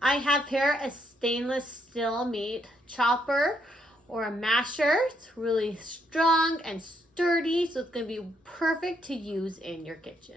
I have here a stainless steel meat chopper or a masher. It's really strong and sturdy, so it's going to be perfect to use in your kitchen.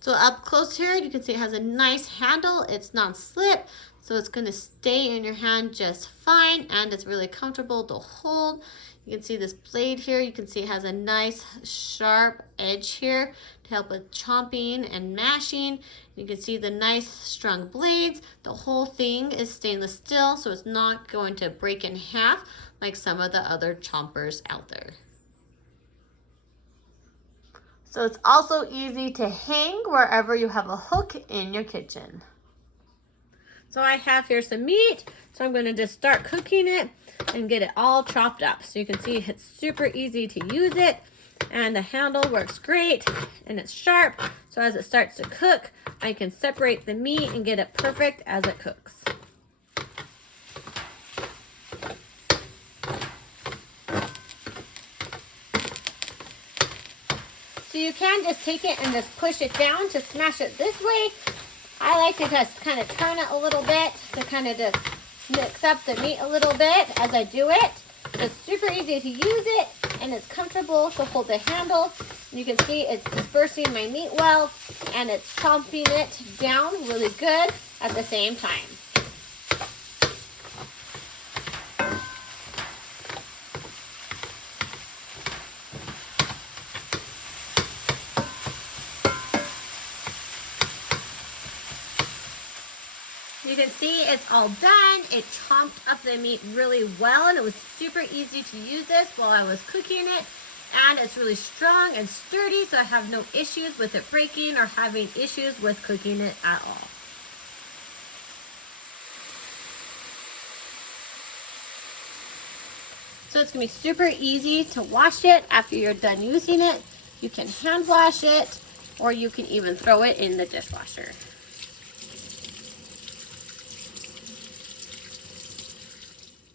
So up close here, you can see it has a nice handle. It's non-slip, so it's going to stay in your hand just fine, and it's really comfortable to hold. You can see this blade here. You can see it has a nice sharp edge here to help with chomping and mashing. You can see the nice strong blades. The whole thing is stainless steel, so it's not going to break in half like some of the other chompers out there. So it's also easy to hang wherever you have a hook in your kitchen. So I have here some meat, so I'm going to just start cooking it and get it all chopped up. So you can see it's super easy to use it, and the handle works great and it's sharp. So as it starts to cook, I can separate the meat and get it perfect as it cooks. So you can just take it and just push it down to smash it this way. I like to just kind of turn it a little bit to kind of just mix up the meat a little bit as I do it. It's super easy to use it, and it's comfortable to hold the handle. You can see it's dispersing my meat well, and it's chomping it down really good at the same time. You can see it's all done. It chomped up the meat really well, and it was super easy to use this while I was cooking it. And it's really strong and sturdy, so I have no issues with it breaking or having issues with cooking it at all. So it's going to be super easy to wash it after you're done using it. You can hand wash it, or you can even throw it in the dishwasher.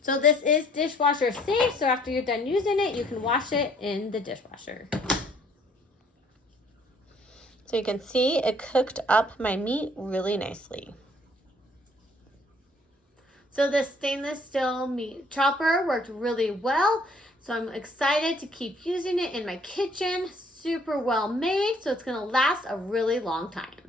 So this is dishwasher safe, so after you're done using it, you can wash it in the dishwasher. So you can see it cooked up my meat really nicely. So this stainless steel meat chopper worked really well, so I'm excited to keep using it in my kitchen. Super well made, so it's going to last a really long time.